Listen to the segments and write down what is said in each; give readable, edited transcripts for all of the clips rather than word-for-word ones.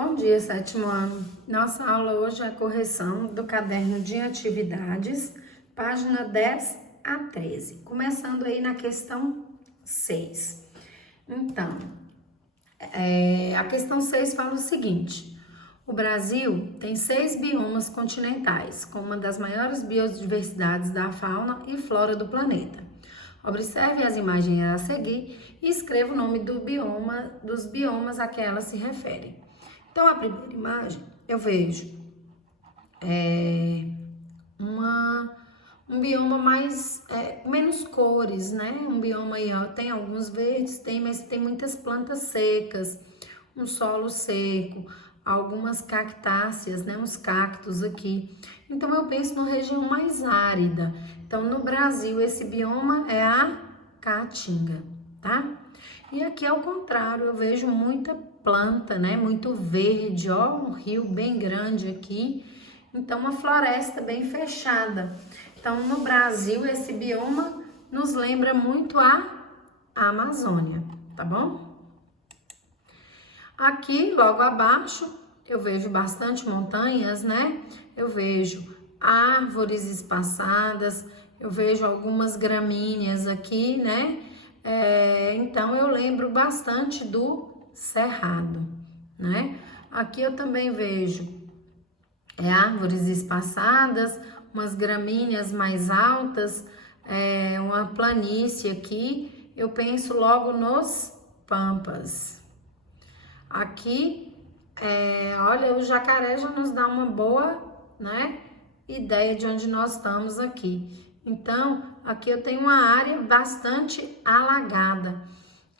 Bom dia, sétimo ano. Nossa aula hoje é a correção do caderno de atividades, página 10 a 13, começando aí na questão 6. Então, a questão 6 fala o seguinte: o Brasil tem 6 biomas continentais, com uma das maiores biodiversidades da fauna e flora do planeta. Observe as imagens a seguir e escreva o nome dos biomas a que elas se referem. Então, a primeira imagem, eu vejo um bioma menos cores, né? Um bioma aí, ó, tem alguns verdes, mas tem muitas plantas secas, um solo seco, algumas cactáceas, né? Uns cactos aqui. Então, eu penso numa região mais árida. Então, no Brasil, esse bioma é a Caatinga, tá? E aqui, ao contrário, eu vejo muita planta, né? Muito verde, ó, um rio bem grande aqui. Então, uma floresta bem fechada. Então, no Brasil, esse bioma nos lembra muito a Amazônia, tá bom? Aqui, logo abaixo, eu vejo bastante montanhas, né? Eu vejo árvores espaçadas, eu vejo algumas gramíneas aqui, né? Então, eu lembro bastante do Cerrado, né? Aqui eu também vejo árvores espaçadas, umas gramíneas mais altas, uma planície aqui, eu penso logo nos Pampas. Aqui, olha, o jacaré já nos dá uma boa, né, ideia de onde nós estamos aqui. Então, aqui eu tenho uma área bastante alagada.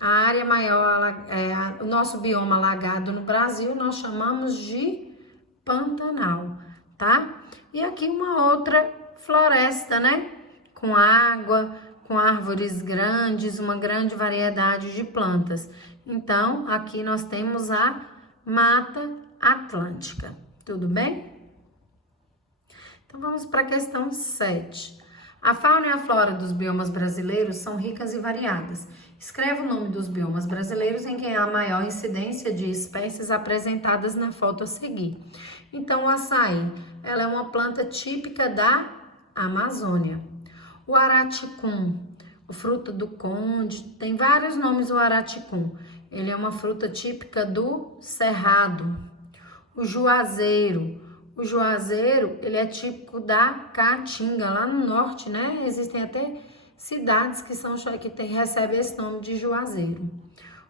A área maior, o nosso bioma alagado no Brasil, nós chamamos de Pantanal, tá? E aqui uma outra floresta, né? Com água, com árvores grandes, uma grande variedade de plantas. Então, aqui nós temos a Mata Atlântica, tudo bem? Então, vamos para a questão 7. A fauna e a flora dos biomas brasileiros são ricas e variadas. Escreva o nome dos biomas brasileiros em que há a maior incidência de espécies apresentadas na foto a seguir. Então, o açaí, ela é uma planta típica da Amazônia. O araticum, o fruto do conde, tem vários nomes o araticum. Ele é uma fruta típica do Cerrado. O juazeiro, ele é típico da Caatinga, lá no norte, né? Existem até cidades que recebem esse nome de juazeiro.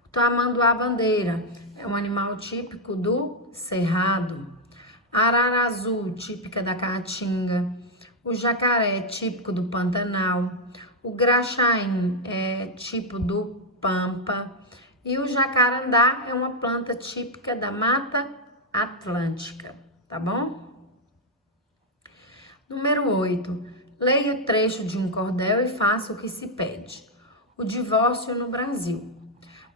O tamanduá-bandeira é um animal típico do Cerrado. A arara azul, típica da Caatinga. O jacaré, típico do Pantanal. O graxaim é tipo do Pampa. E o jacarandá é uma planta típica da Mata Atlântica, tá bom? Número 8. Leia o trecho de um cordel e faça o que se pede. O divórcio no Brasil.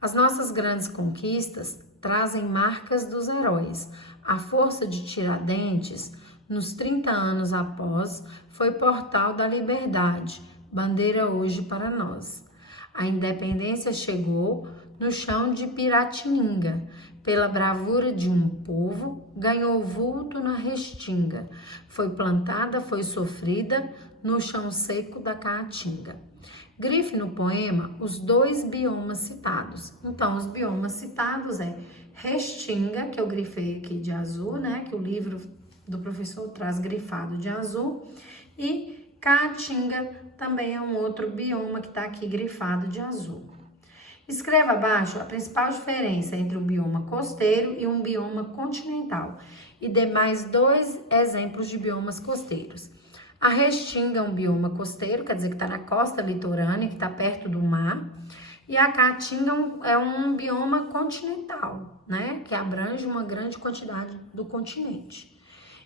As nossas grandes conquistas trazem marcas dos heróis. A força de Tiradentes, nos 30 anos após, foi portal da liberdade, bandeira hoje para nós. A independência chegou no chão de Piratininga, pela bravura de um povo, ganhou vulto na restinga. Foi plantada, foi sofrida no chão seco da Caatinga. Grife no poema os 2 biomas citados. Então, os biomas citados restinga, que eu grifei aqui de azul, né? Que o livro do professor traz grifado de azul. E Caatinga também é um outro bioma que está aqui grifado de azul. Escreva abaixo a principal diferença entre um bioma costeiro e um bioma continental e dê mais 2 exemplos de biomas costeiros. A restinga é um bioma costeiro, quer dizer que está na costa litorânea, que está perto do mar. E a caatinga é um bioma continental, né? Que abrange uma grande quantidade do continente.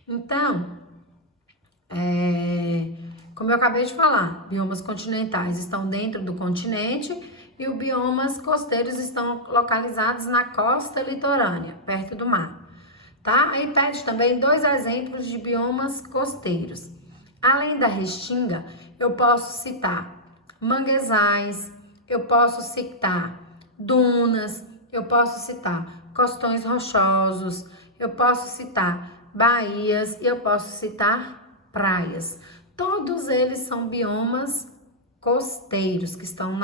Então, como eu acabei de falar, biomas continentais estão dentro do continente e os biomas costeiros estão localizados na costa litorânea, perto do mar, tá? Aí pede também 2 exemplos de biomas costeiros. Além da restinga, eu posso citar manguezais, eu posso citar dunas, eu posso citar costões rochosos, eu posso citar baías e eu posso citar praias. Todos eles são biomas costeiros, que estão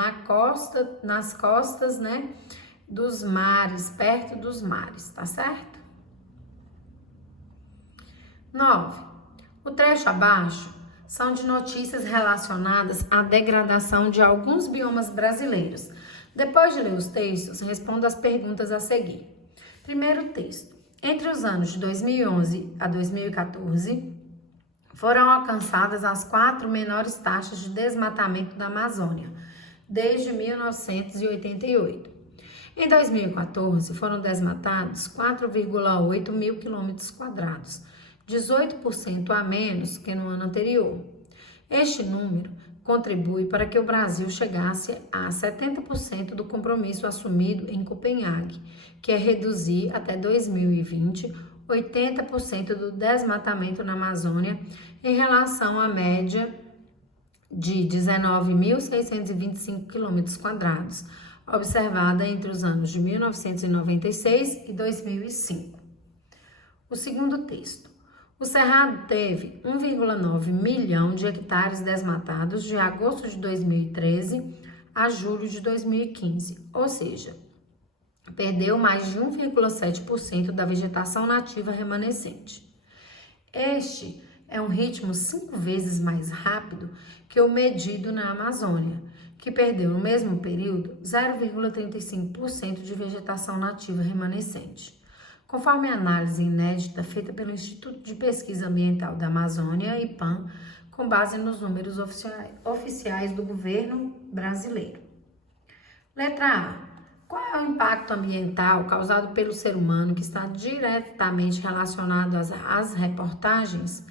nas costas, né, dos mares, perto dos mares, tá certo? 9. O trecho abaixo são de notícias relacionadas à degradação de alguns biomas brasileiros. Depois de ler os textos, responda as perguntas a seguir. Primeiro texto. Entre os anos de 2011 a 2014, foram alcançadas as 4 menores taxas de desmatamento da Amazônia, desde 1988. Em 2014, foram desmatados 4,8 mil quilômetros quadrados, 18% a menos que no ano anterior. Este número contribui para que o Brasil chegasse a 70% do compromisso assumido em Copenhague, que é reduzir até 2020 80% do desmatamento na Amazônia em relação à média de 19.625 km², observada entre os anos de 1996 e 2005. O segundo texto. O Cerrado teve 1,9 milhão de hectares desmatados de agosto de 2013 a julho de 2015, ou seja, perdeu mais de 1,7% da vegetação nativa remanescente. Este é um ritmo 5 vezes mais rápido que o medido na Amazônia, que perdeu no mesmo período 0,35% de vegetação nativa remanescente. Conforme a análise inédita feita pelo Instituto de Pesquisa Ambiental da Amazônia, IPAM, com base nos números oficiais do governo brasileiro. Letra A. Qual é o impacto ambiental causado pelo ser humano que está diretamente relacionado às reportagens?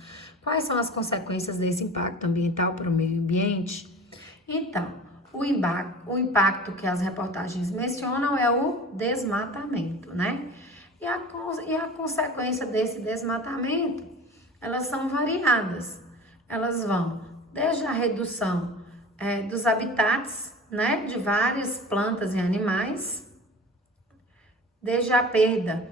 Quais são as consequências desse impacto ambiental para o meio ambiente? Então, o impacto que as reportagens mencionam é o desmatamento, né? E a consequência desse desmatamento, elas são variadas. Elas vão desde a redução dos habitats, né, de várias plantas e animais, desde a perda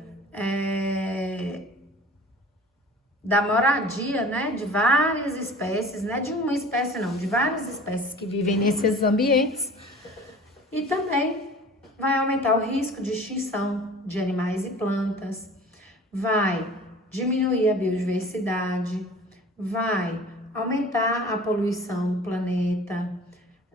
da moradia, né, de várias espécies, né, de uma espécie não, de várias espécies que vivem nesses ambientes, e também vai aumentar o risco de extinção de animais e plantas, vai diminuir a biodiversidade, vai aumentar a poluição do planeta,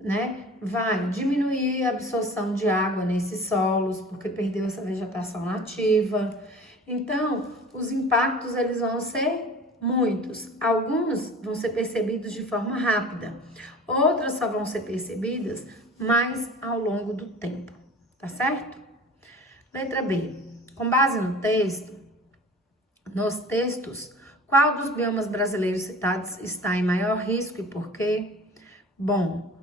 né? Vai diminuir a absorção de água nesses solos, porque perdeu essa vegetação nativa. Então, os impactos eles vão ser muitos. Alguns vão ser percebidos de forma rápida, outras só vão ser percebidas mais ao longo do tempo, tá certo? Letra B. Com base nos textos, qual dos biomas brasileiros citados está em maior risco e por quê? Bom,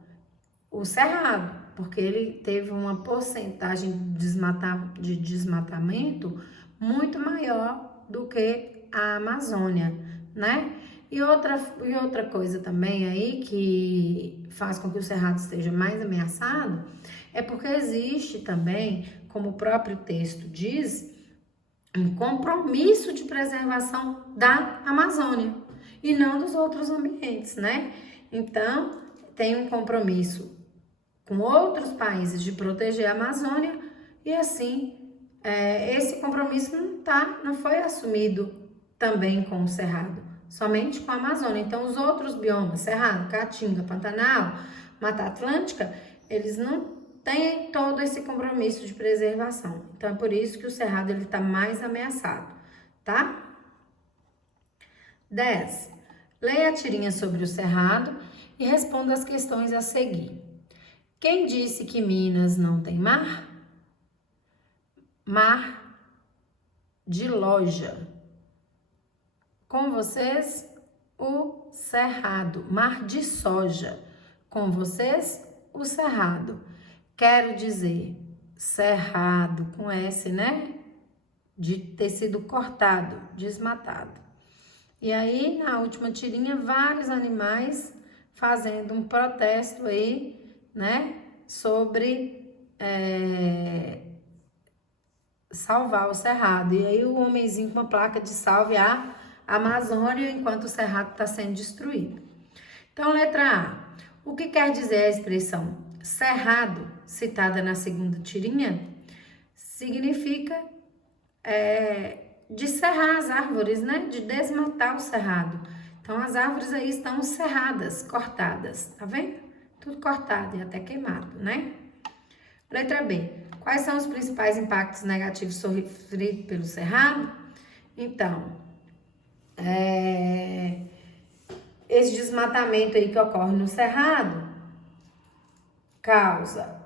o Cerrado, porque ele teve uma porcentagem de desmatamento muito maior do que a Amazônia, né? E outra coisa também aí que faz com que o Cerrado esteja mais ameaçado é porque existe também, como o próprio texto diz, um compromisso de preservação da Amazônia e não dos outros ambientes, né? Então, tem um compromisso com outros países de proteger a Amazônia e assim, esse compromisso não foi assumido também com o Cerrado, somente com a Amazônia. Então, os outros biomas, Cerrado, Caatinga, Pantanal, Mata Atlântica, eles não têm todo esse compromisso de preservação. Então, é por isso que o Cerrado está mais ameaçado, tá? 10. Leia a tirinha sobre o Cerrado e responda as questões a seguir. Quem disse que Minas não tem mar? Mar de Loja. Com vocês, o Cerrado. Mar de Soja. Com vocês, o Cerrado. Quero dizer, cerrado com S, né? De ter sido cortado, desmatado. E aí, na última tirinha, vários animais fazendo um protesto aí, né? Sobre salvar o cerrado. E aí o homenzinho com uma placa de salve a Amazônia enquanto o cerrado está sendo destruído. Então, letra A. O que quer dizer a expressão cerrado, citada na segunda tirinha? Significa descerrar as árvores, né? De desmatar o cerrado. Então, as árvores aí estão cerradas, cortadas, tá vendo? Tudo cortado e até queimado, né? Letra B. Quais são os principais impactos negativos sofridos pelo cerrado? Então, esse desmatamento aí que ocorre no cerrado causa,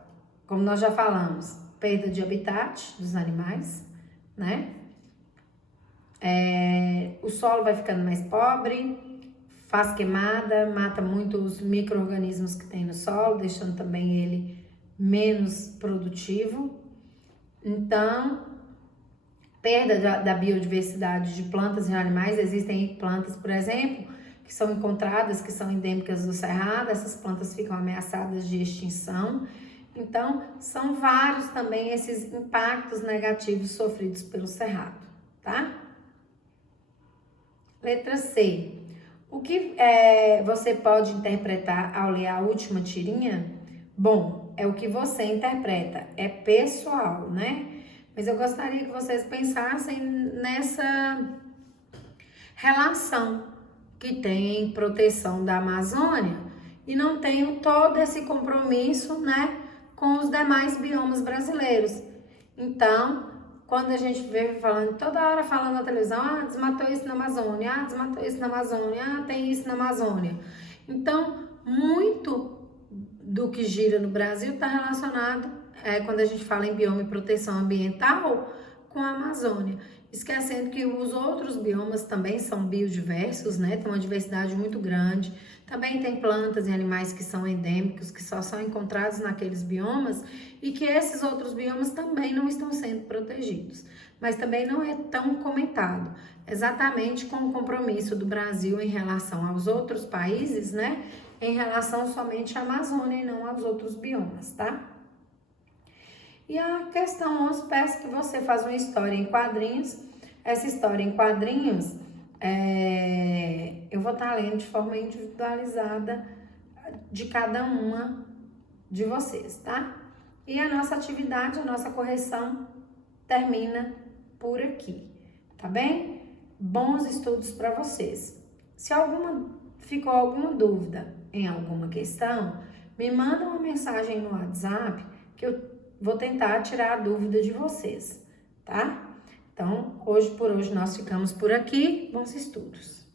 como nós já falamos, perda de habitat dos animais, né? O solo vai ficando mais pobre, faz queimada, mata muitos micro-organismos que tem no solo, deixando também ele menos produtivo. Então, perda da biodiversidade de plantas e animais. Existem plantas, por exemplo, que são encontradas, que são endêmicas do cerrado, essas plantas ficam ameaçadas de extinção. Então, são vários também esses impactos negativos sofridos pelo cerrado, tá? Letra C. O que você pode interpretar ao ler a última tirinha? Bom, é o que você interpreta, é pessoal, né? Mas eu gostaria que vocês pensassem nessa relação que tem em proteção da Amazônia e não tem todo esse compromisso, né, com os demais biomas brasileiros. Então, quando a gente vê falando, toda hora falando na televisão, desmatou isso na Amazônia, desmatou isso na Amazônia, tem isso na Amazônia. Então, muito do que gira no Brasil está relacionado, quando a gente fala em bioma e proteção ambiental, com a Amazônia. Esquecendo que os outros biomas também são biodiversos, né? Tem uma diversidade muito grande. Também tem plantas e animais que são endêmicos, que só são encontrados naqueles biomas e que esses outros biomas também não estão sendo protegidos. Mas também não é tão comentado, exatamente com o compromisso do Brasil em relação aos outros países, né? Em relação somente à Amazônia e não aos outros biomas, tá? E a questão 11, peço que você faça uma história em quadrinhos. Essa história em quadrinhos, eu vou estar lendo de forma individualizada de cada uma de vocês, tá? E a nossa atividade, a nossa correção termina por aqui, tá bem? Bons estudos para vocês. Se ficou alguma dúvida em alguma questão, me manda uma mensagem no WhatsApp que eu vou tentar tirar a dúvida de vocês, tá? Então, por hoje nós ficamos por aqui. Bons estudos!